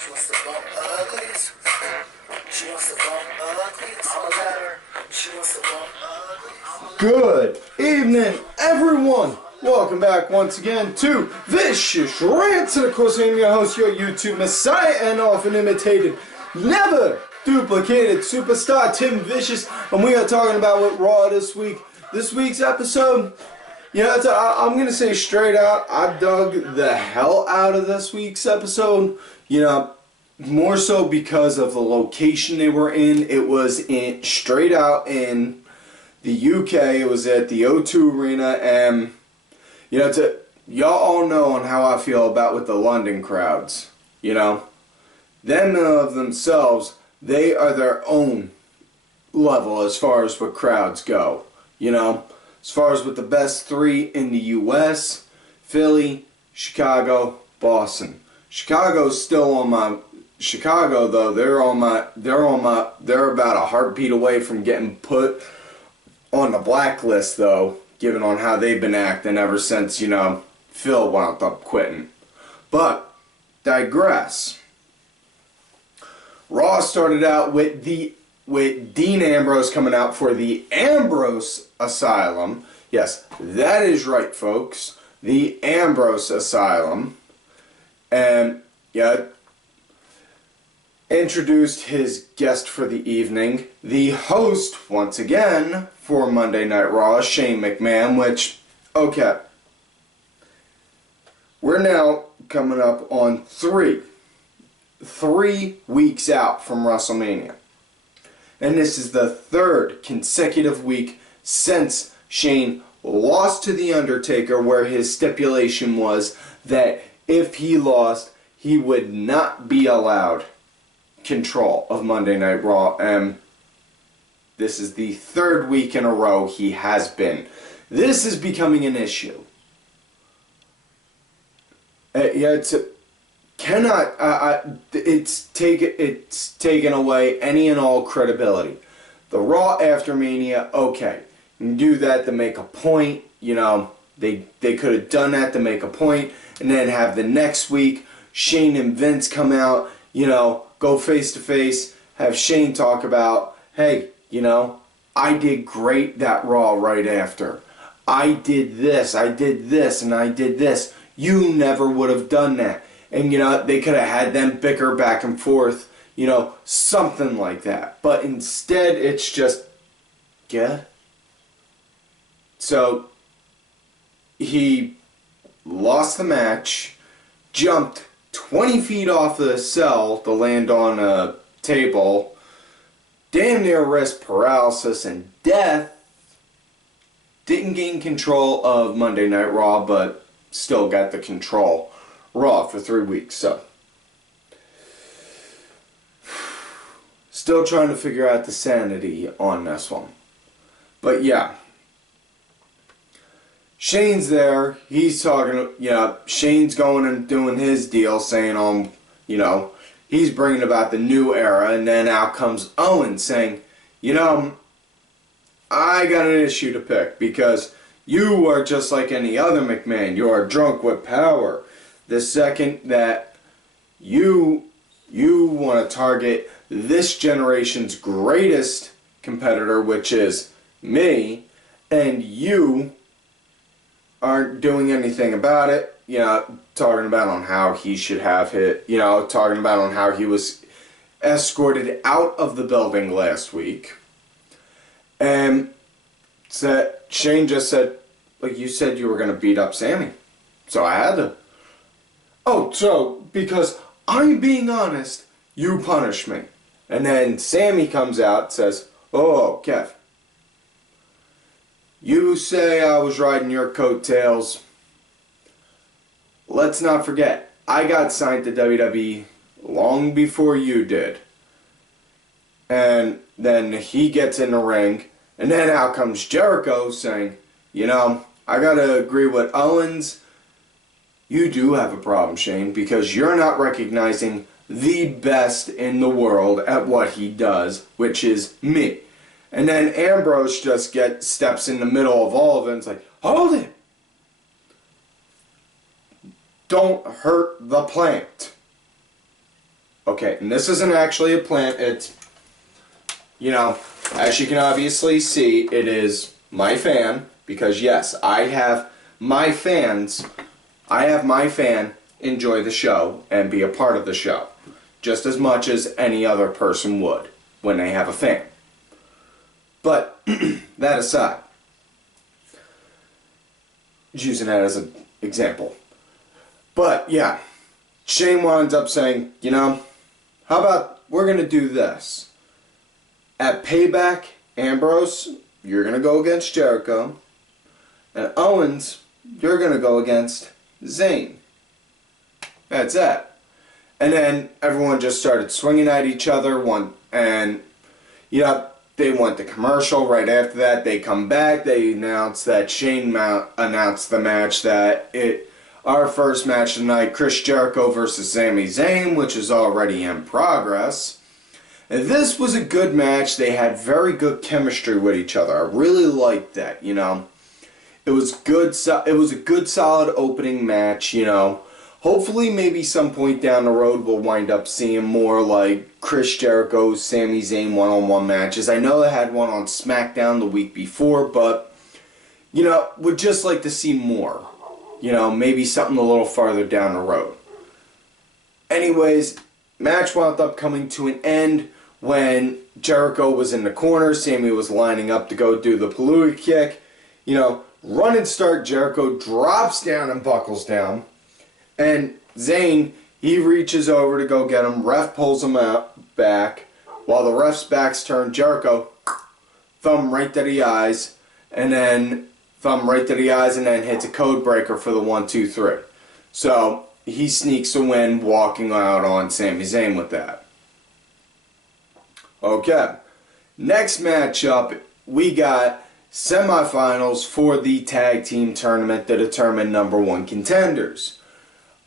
She wants to bump uglies. She wants to bump uglies. I'ma let her. She wants to bump uglies. Good evening, everyone. Welcome back once again to Vicious Rants, and of course I'm your host, your YouTube messiah, and often imitated, never duplicated superstar Tim Vicious, and we are talking about what Raw this week. This week's episode, you know, I'm gonna say straight out, I dug the hell out of this week's episode. You know, more so because of the location they were in. It was straight out in the UK. It was at the O2 Arena, and you know, y'all all know on how I feel about with the London crowds. You know, them of themselves, they are their own level as far as what crowds go. You know, as far as with the best three in the US, Philly, Chicago, Boston. Chicago's still on my. Chicago though, they're about a heartbeat away from getting put on the blacklist though, given on how they've been acting ever since, you know, Phil wound up quitting. But digress. Raw started out with Dean Ambrose coming out for the Ambrose Asylum. Yes, that is right, folks. The Ambrose Asylum. And yeah, introduced his guest for the evening, the host once again for Monday Night Raw, Shane McMahon, which, okay, we're now coming up on three weeks out from WrestleMania. And this is the third consecutive week since Shane lost to The Undertaker, where his stipulation was that if he lost, he would not be allowed control of Monday Night Raw, and this is the third week in a row he has been. This is becoming an issue. It's taken away any and all credibility. The Raw after Mania, okay, you can do that to make a point. You know, they could have done that to make a point, and then have the next week Shane and Vince come out, you know, go face to face, have Shane talk about, hey, you know, I did great that Raw right after. I did this, and I did this. You never would have done that. And, you know, they could have had them bicker back and forth, you know, something like that. But instead, it's just, yeah. So, he lost the match, jumped 20 feet off the cell to land on a table, damn near wrist paralysis and death. Didn't gain control of Monday Night Raw, but still got the control Raw for 3 weeks. So, still trying to figure out the sanity on this one. But yeah, Shane's there, he's talking, you know, Shane's going and doing his deal, saying, you know, he's bringing about the new era, and then out comes Owens saying, you know, I got an issue to pick, because you are just like any other McMahon, you are drunk with power. The second that you want to target this generation's greatest competitor, which is me, and you aren't doing anything about it, you know, talking about on how he should have hit, you know, talking about on how he was escorted out of the building last week. And Shane just said, like, you said you were going to beat up Sami. So I had to. Oh, so, because I'm being honest, you punish me. And then Sami comes out and says, oh, Kev, you say I was riding your coattails. Let's not forget, I got signed to WWE long before you did. And then he gets in the ring, and then out comes Jericho saying, you know, I gotta agree with Owens. You do have a problem, Shane, because you're not recognizing the best in the world at what he does, which is me. And then Ambrose just steps in the middle of all of it and is like, hold it! Don't hurt the plant. Okay, and this isn't actually a plant. It's, you know, as you can obviously see, it is my fan. Because yes, I have my fan enjoy the show and be a part of the show. Just as much as any other person would when they have a fan. But, that aside, just using that as an example. But, yeah, Shane winds up saying, you know, how about we're going to do this. At Payback, Ambrose, you're going to go against Jericho. And Owens, you're going to go against Zayn. That's it. And then everyone just started swinging at each other. And, yeah, they went to commercial. Right after that, they come back. They announced that Shane announced the match our first match tonight, Chris Jericho versus Sami Zayn, which is already in progress. And this was a good match. They had very good chemistry with each other. I really liked that, you know. It was good. It was a good, solid opening match, you know. Hopefully, maybe some point down the road, we'll wind up seeing more like Chris Jericho, Sami Zayn one-on-one matches. I know they had one on SmackDown the week before, but, you know, would just like to see more. You know, maybe something a little farther down the road. Anyways, match wound up coming to an end when Jericho was in the corner. Sami was lining up to go do the Palooza kick. You know, run and start. Jericho drops down and buckles down. And Zayn, he reaches over to go get him. Ref pulls him out back. While the ref's back's turned, Jericho, thumb right to the eyes. And then thumb right to the eyes and then hits a code breaker for the 1-2-3. So he sneaks a win walking out on Sami Zayn with that. Okay. Next matchup, we got semifinals for the tag team tournament to determine #1 contenders.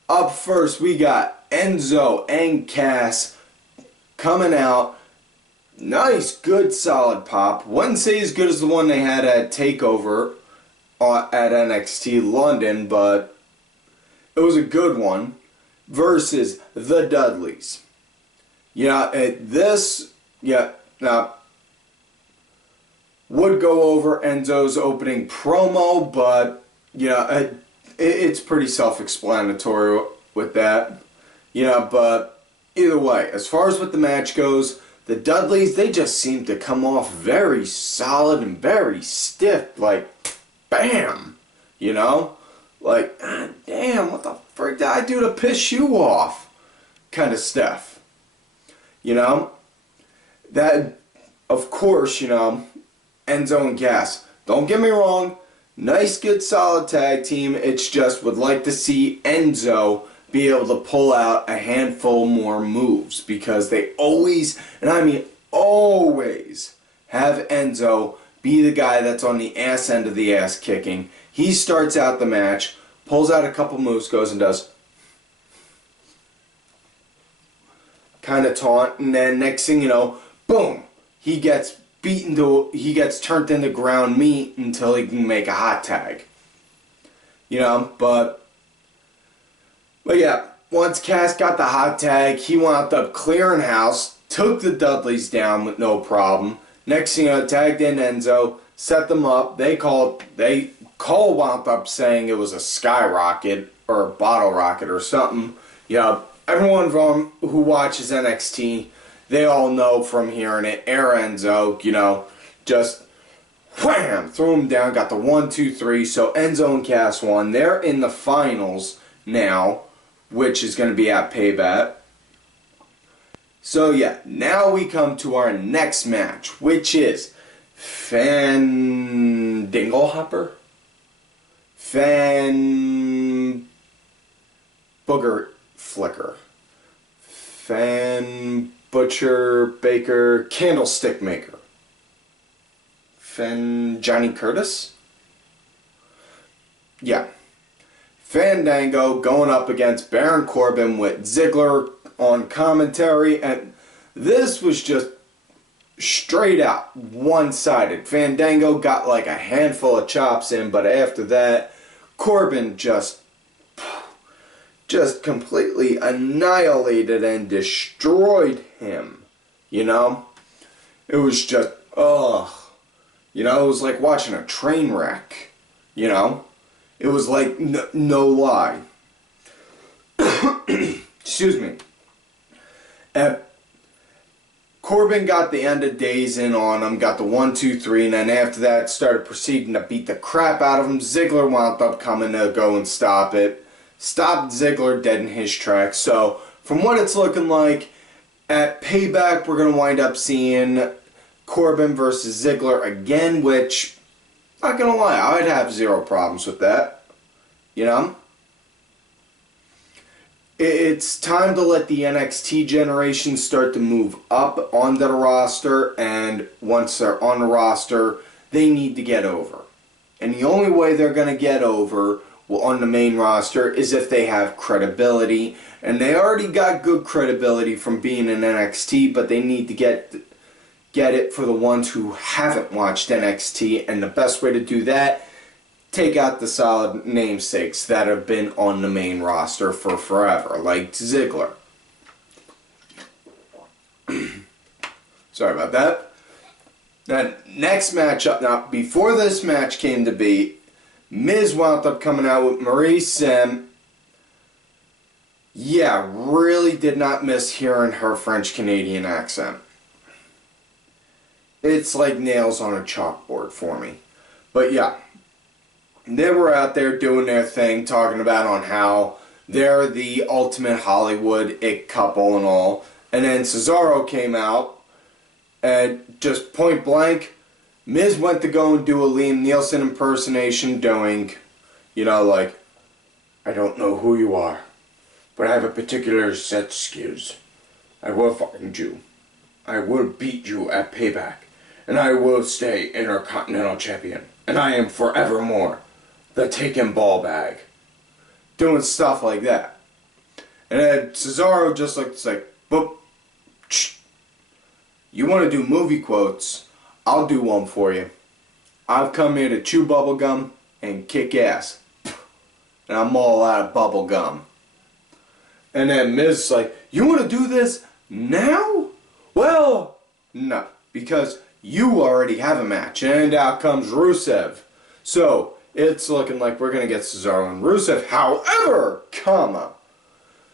Up first, we got Enzo and Cass coming out. Nice, good, solid pop. Wouldn't say as good as the one they had at TakeOver at NXT London, but it was a good one. Versus the Dudleys. Yeah, would go over Enzo's opening promo, but yeah, it's pretty self-explanatory with that. Yeah, but either way, as far as what the match goes, the Dudleys, they just seem to come off very solid and very stiff, like, bam, you know? Like, God damn, what the frick did I do to piss you off? Kind of stuff. You know? That, of course, you know, Enzo and Cass. Don't get me wrong, nice, good, solid tag team. It's just would like to see Enzo be able to pull out a handful more moves because they always, and I mean always, have Enzo be the guy that's on the ass end of the ass kicking. He starts out the match, pulls out a couple moves, goes and does kind of taunt, and then next thing you know, boom, he gets turned into ground meat until he can make a hot tag. You know, but yeah, once Cass got the hot tag, he wound up clearing house, took the Dudleys down with no problem. Next thing you know, tagged in Enzo, set them up. Cole wound up saying it was a skyrocket or a bottle rocket or something. Yeah, everyone who watches NXT, they all know from hearing it. Air Enzo, you know, just wham, threw him down, got the 1-2-3. So Enzo and Cass won. They're in the finals now, which is going to be at Payback. So yeah, now we come to our next match, which is Fandango Hopper? Fan Booger Flicker. Fan Butcher Baker Candlestick Maker. Fan Johnny Curtis? Yeah. Fandango going up against Baron Corbon with Ziggler on commentary, and this was just straight out one-sided. Fandango got like a handful of chops in, but after that, Corbon just just completely annihilated and destroyed him. You know? It was just, ugh. You know, it was like watching a train wreck. You know? It was like, no lie. Excuse me. Corbin got the end of days in on him, got the 1, 2, 3, and then after that started proceeding to beat the crap out of him. Ziggler wound up coming to go and stop it. Stopped Ziggler dead in his tracks. So, from what it's looking like, at Payback, we're going to wind up seeing Corbin versus Ziggler again, which, not going to lie, I'd have zero problems with that. You know? It's time to let the NXT generation start to move up onto the roster, and once they're on the roster, they need to get over. And the only way they're going to get over on the main roster is if they have credibility. And they already got good credibility from being in NXT, but they need to get it for the ones who haven't watched NXT, and the best way to do that, take out the solid namesakes that have been on the main roster for forever, like Ziggler. Sorry about that. That next matchup, now before this match came to be, Miz wound up coming out with Maurice, and yeah, really did not miss hearing her French-Canadian accent. It's like nails on a chalkboard for me. But yeah. They were out there doing their thing, talking about on how they're the ultimate Hollywood it couple and all. And then Cesaro came out, and just point blank, Miz went to go and do a Liam Nielsen impersonation doing, you know, like, I don't know who you are, but I have a particular set of skills. I will find you. I will beat you at Payback. And I will stay Intercontinental Champion. And I am forevermore the taken ball bag. Doing stuff like that. And then Cesaro just like, boop. You want to do movie quotes? I'll do one for you. I've come here to chew bubble gum and kick ass. And I'm all out of bubble gum. And then Miz is like, you want to do this now? Well, no. Because you already have a match. And out comes Rusev. So, it's looking like we're going to get Cesaro and Rusev. However,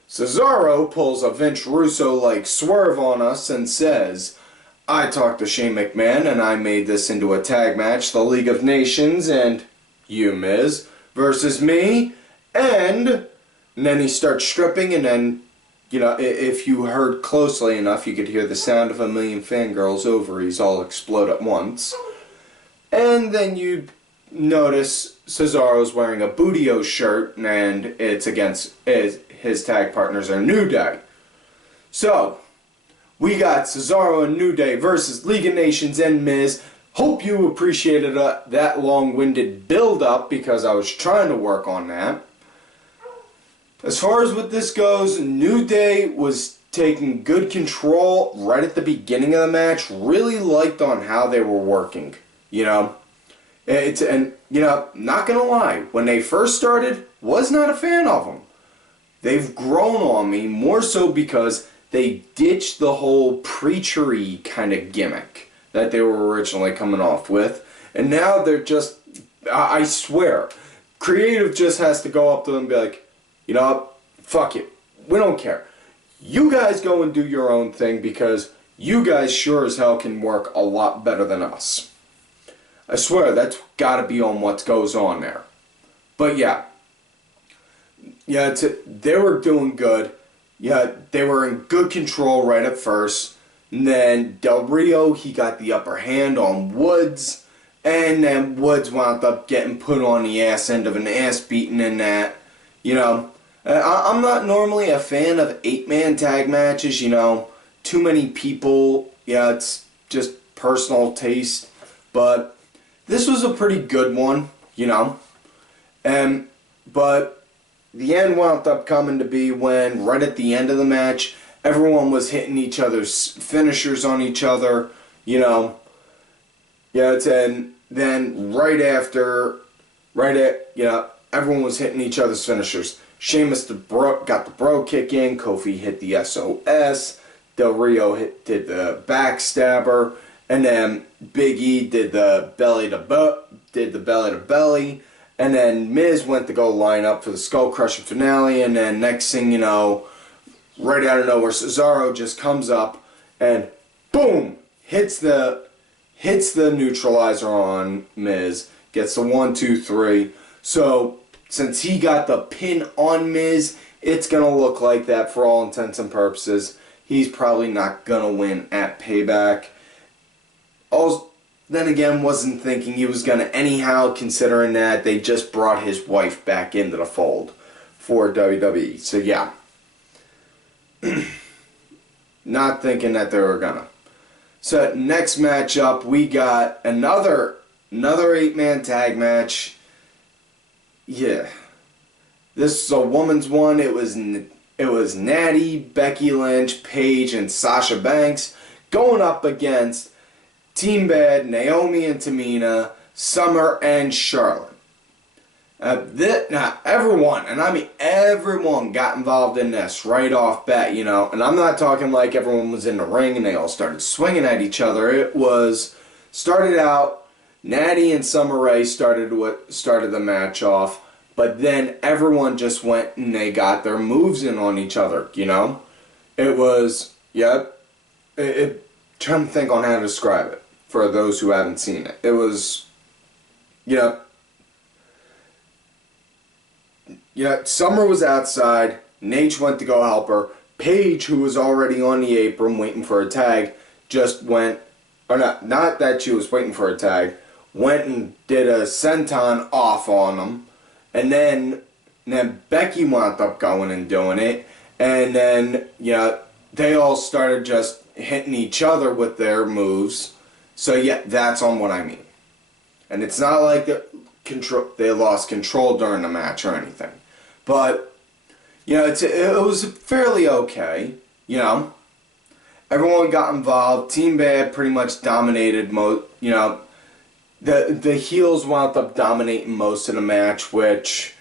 Cesaro pulls a Vince Russo-like swerve on us and says, I talked to Shane McMahon and I made this into a tag match, the League of Nations and you, Miz, versus me. And then he starts stripping, and then, you know, if you heard closely enough, you could hear the sound of a million fangirls' ovaries all explode at once. And then you notice Cesaro's wearing a Bootio shirt, and it's against his tag partners are New Day. So, we got Cesaro and New Day versus League of Nations and Miz. Hope you appreciated that long-winded build-up, because I was trying to work on that. As far as what this goes, New Day was taking good control right at the beginning of the match. Really liked on how they were working, you know. And you know, not gonna lie, when they first started, was not a fan of them. They've grown on me more so because they ditched the whole preachery kind of gimmick that they were originally coming off with, and now they're just, I swear, creative just has to go up to them and be like, you know what, fuck it, we don't care. You guys go and do your own thing, because you guys sure as hell can work a lot better than us. I swear, that's got to be on what goes on there. But yeah, they were doing good. Yeah, they were in good control right at first. And then Del Rio, he got the upper hand on Woods. And then Woods wound up getting put on the ass end of an ass beating in that. You know, I'm not normally a fan of 8-man tag matches, you know. Too many people, yeah, it's just personal taste. But this was a pretty good one, you know. But the end wound up coming to be when, right at the end of the match, everyone was hitting each other's finishers on each other, you know. Yeah, and then right after, you know, everyone was hitting each other's finishers. Sheamus got the bro kick in. Kofi hit the SOS. Del Rio did the backstabber. And then Big E did the belly to belly. And then Miz went to go line up for the Skull Crusher finale. And then next thing you know, right out of nowhere, Cesaro just comes up and boom, hits the neutralizer on Miz. Gets the 1, 2, 3. So since he got the pin on Miz, it's gonna look like that for all intents and purposes. He's probably not gonna win at Payback. Then again, wasn't thinking he was gonna anyhow, considering that they just brought his wife back into the fold for WWE. So yeah, not thinking that they were gonna. So next matchup, we got another 8-man tag match. Yeah, this is a woman's one. It was Natty, Becky Lynch, Paige, and Sasha Banks going up against Team Bad, Naomi and Tamina, Summer and Charlotte. Now everyone, and I mean everyone, got involved in this right off bat, you know. And I'm not talking like everyone was in the ring and they all started swinging at each other. It started out, Natty and Summer Rae started the match off, but then everyone just went and they got their moves in on each other, you know. It was, yep. Trying to think on how to describe it for those who haven't seen it. It was, yeah, Summer was outside. Nate went to go help her. Paige, who was already on the apron waiting for a tag, just went, or not that she was waiting for a tag, went and did a senton off on them. And then Becky wound up going and doing it. And then, they all started just hitting each other with their moves. So yeah, that's on what I mean. And it's not like they lost control during the match or anything. But, it was fairly okay, Everyone got involved. Team Bad pretty much dominated the heels wound up dominating most of the match, which,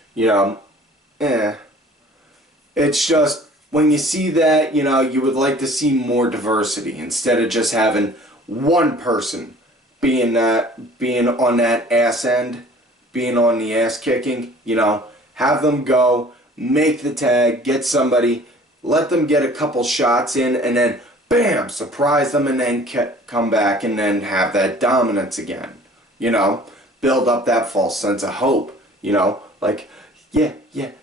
It's just, when you see that, you would like to see more diversity instead of just having one person being on that ass end, being on the ass kicking, have them go, make the tag, get somebody, let them get a couple shots in, and then bam, surprise them, and then come back and then have that dominance again, build up that false sense of hope, like, yeah,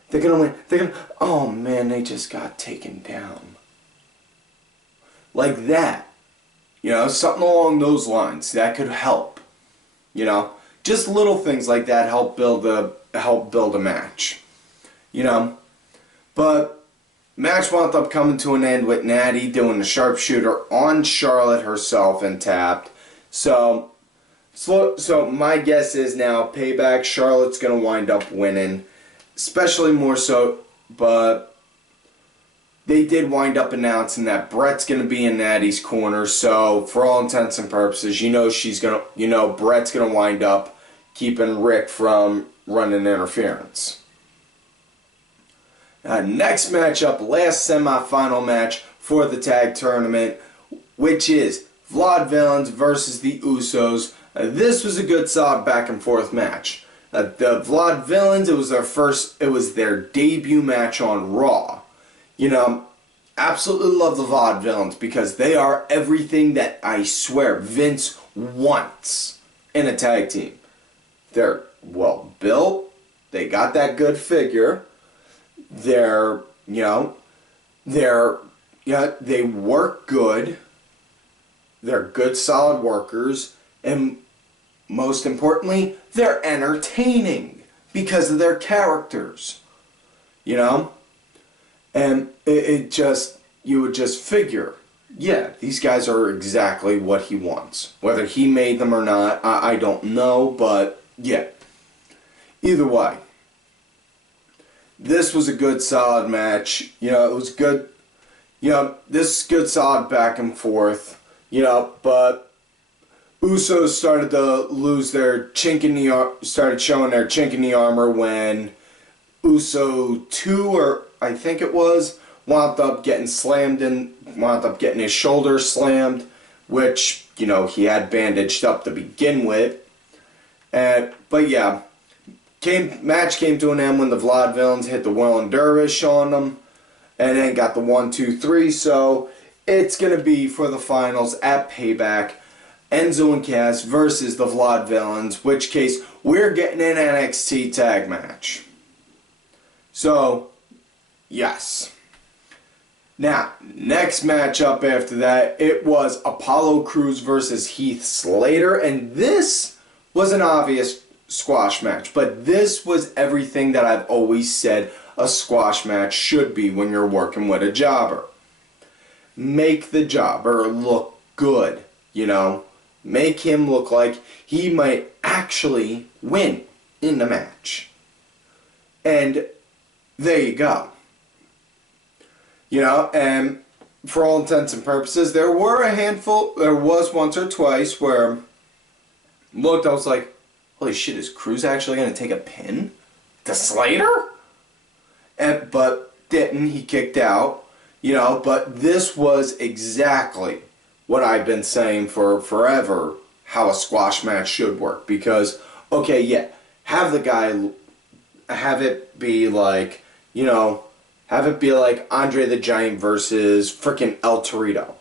they're gonna win, oh man, they just got taken down. Like that. Something along those lines that could help. Just little things like that help build a match. But match wound up coming to an end with Natty doing the sharpshooter on Charlotte herself and tapped. So my guess is now Payback, Charlotte's gonna wind up winning, especially more so, but they did wind up announcing that Brett's going to be in Natty's corner, so for all intents and purposes, Brett's going to wind up keeping Rick from running interference. Next matchup, last semifinal match for the tag tournament, which is VaudeVillians versus The Usos. This was a good, solid back and forth match. The VaudeVillians, it was their debut match on Raw. Absolutely love the VaudeVillians because they are everything that I swear Vince wants in a tag team. They're well built. They got that good figure. They work good. They're good, solid workers. And most importantly, they're entertaining because of their characters. And you would just figure, yeah, these guys are exactly what he wants. Whether he made them or not, I don't know, but yeah. Either way, this was a good, solid match. It was good. This is good, solid back and forth. But Usos started to lose their chink in the started showing their chink in the armor when Uso 2, or I think it was, wound up getting his shoulder slammed, which, you know, he had bandaged up to begin with. But yeah, match came to an end when the VaudeVillians hit the Will and Dervish on them, and then got the 1, 2, 3. So it's gonna be for the finals at Payback, Enzo and Cass versus the VaudeVillians, which case we're getting an NXT tag match. So yes. Now, next matchup after that, it was Apollo Crews versus Heath Slater, and this was an obvious squash match, but this was everything that I've always said a squash match should be when you're working with a jobber. Make the jobber look good, you know. Make him look like he might actually win in the match. And there you go. You know, and for all intents and purposes, there was once or twice where I was like, holy shit, is Crews actually going to take a pin to Slater? But didn't, he kicked out, you know, but this was exactly what I've been saying for forever, how a squash match should work. Because, okay, yeah, have it be like, you know, have it be like Andre the Giant versus freaking El Torito.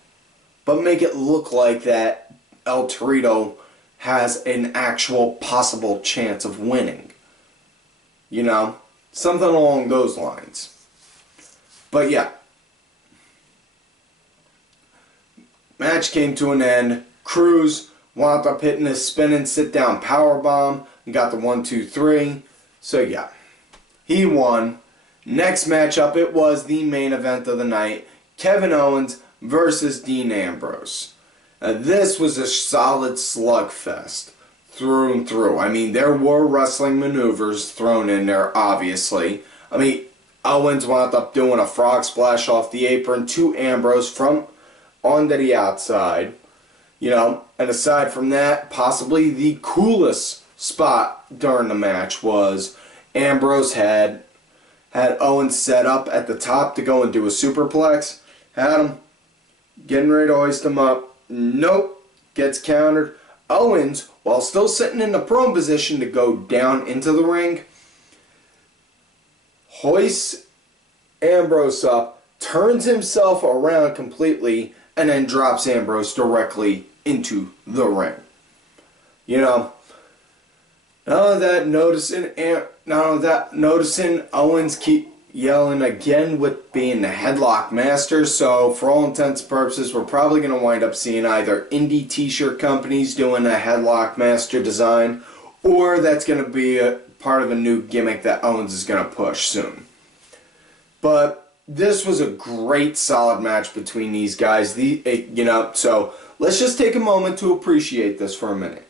But make it look like that El Torito has an actual possible chance of winning. You know? Something along those lines. But yeah. Match came to an end. Crews wound up hitting a spinning sit-down powerbomb and got the 1, 2, 3. So yeah. He won. Next matchup, it was the main event of the night. Kevin Owens versus Dean Ambrose. This was a solid slugfest through and through. I mean, there were wrestling maneuvers thrown in there, obviously. I mean, Owens wound up doing a frog splash off the apron to Ambrose from onto the outside. You know, and aside from that, possibly the coolest spot during the match was Ambrose had Owens set up at the top to go and do a superplex. Had him getting ready to hoist him up. Nope. Gets countered. Owens, while still sitting in the prone position to go down into the ring, hoists Ambrose up, turns himself around completely, and then drops Ambrose directly into the ring. You know, Not only that, noticing Owens keep yelling again with being the headlock master. So for all intents and purposes, we're probably going to wind up seeing either indie t-shirt companies doing a headlock master design, or that's going to be a part of a new gimmick that Owens is going to push soon. But this was a great solid match between these guys. So let's just take a moment to appreciate this for a minute.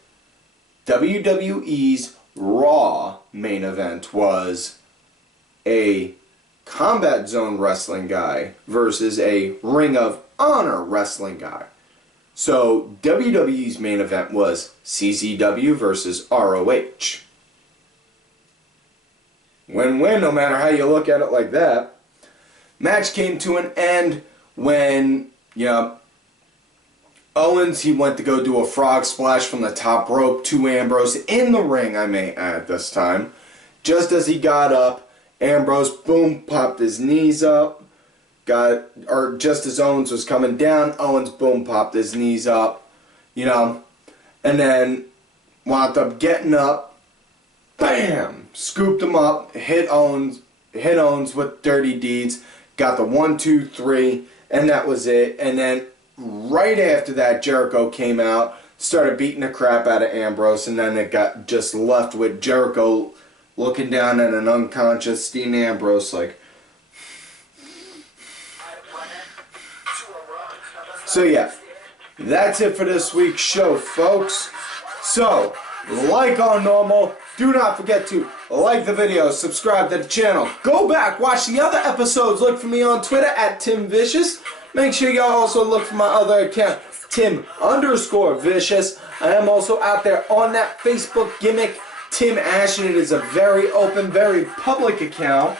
WWE's Raw main event was a Combat Zone wrestling guy versus a Ring of Honor wrestling guy. So WWE's main event was CZW versus ROH. Win-win, no matter how you look at it like that. Match came to an end when, Owens, he went to go do a frog splash from the top rope to Ambrose in the ring, I may add this time. Just as he got up, Ambrose, boom, popped his knees up. Just as Owens was coming down, Owens, boom, popped his knees up. And then wound up getting up, bam, scooped him up, hit Owens with dirty deeds, got the 1, 2, 3, and that was it. And then right after that, Jericho came out, started beating the crap out of Ambrose, and then it got just left with Jericho looking down at an unconscious Dean Ambrose like. So yeah, that's it for this week's show, folks. So, like on normal, do not forget to like the video, subscribe to the channel, go back, watch the other episodes, look for me on Twitter at TimVicious. Make sure y'all also look for my other account, Tim_Vicious. I am also out there on that Facebook gimmick, Tim Ashton. It is a very open, very public account.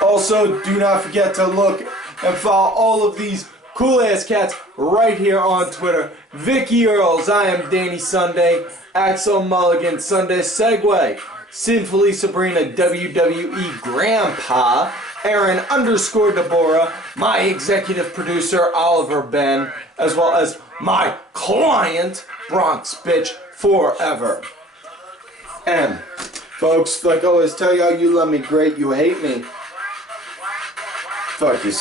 Also, do not forget to look and follow all of these cool-ass cats right here on Twitter. Vicky Earls, I am Danny Sunday, Axel Mulligan, Sunday Segway, Sinfully Sabrina, WWE Grandpa, Aaron _Deborah, my executive producer, Oliver Ben, as well as my client, Bronx Bitch Forever. And, folks, like I always tell y'all, you love me great, you hate me. Fuck you.